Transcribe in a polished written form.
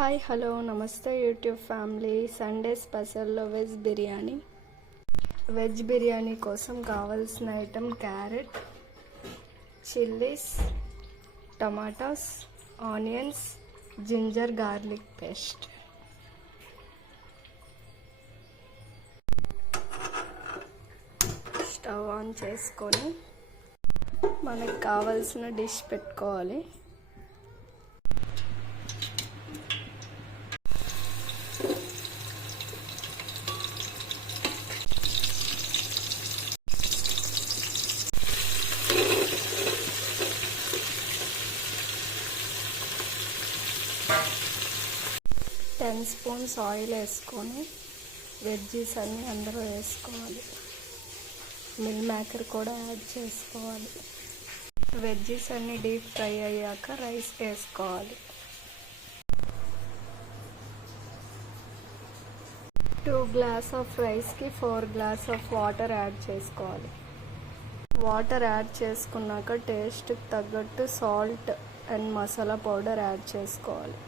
Hi hello నమస్తే YouTube family. Sunday స్పెషల్లో veg biryani కోసం కావాల్సిన item carrot, chillies, tomatoes, onions, ginger garlic paste. Stove on చేసుకొని మనకు కావాల్సిన డిష్ పెట్టుకోవాలి. టెన్ స్పూన్స్ ఆయిల్ వేసుకొని వెజ్జీస్ అన్నీ అందులో వేసుకోవాలి. మిల్ మేకర్ కూడా యాడ్ చేసుకోవాలి. వెజ్జీస్ అన్నీ డీప్ ఫ్రై అయ్యాక రైస్ వేసుకోవాలి. 2 గ్లాస్ ఆఫ్ రైస్కి 4 గ్లాస్ ఆఫ్ వాటర్ యాడ్ చేసుకోవాలి. వాటర్ యాడ్ చేసుకున్నాక టేస్ట్కి తగ్గట్టు salt and masala powder add చేసుకోవాలి.